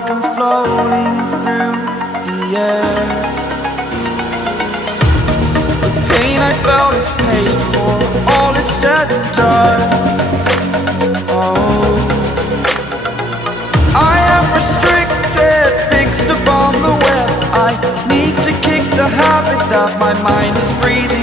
like I'm floating through the air. The pain I felt is paid for, all is said and done. Oh, I am restricted, fixed upon the web. I need to kick the habit that my mind is breathing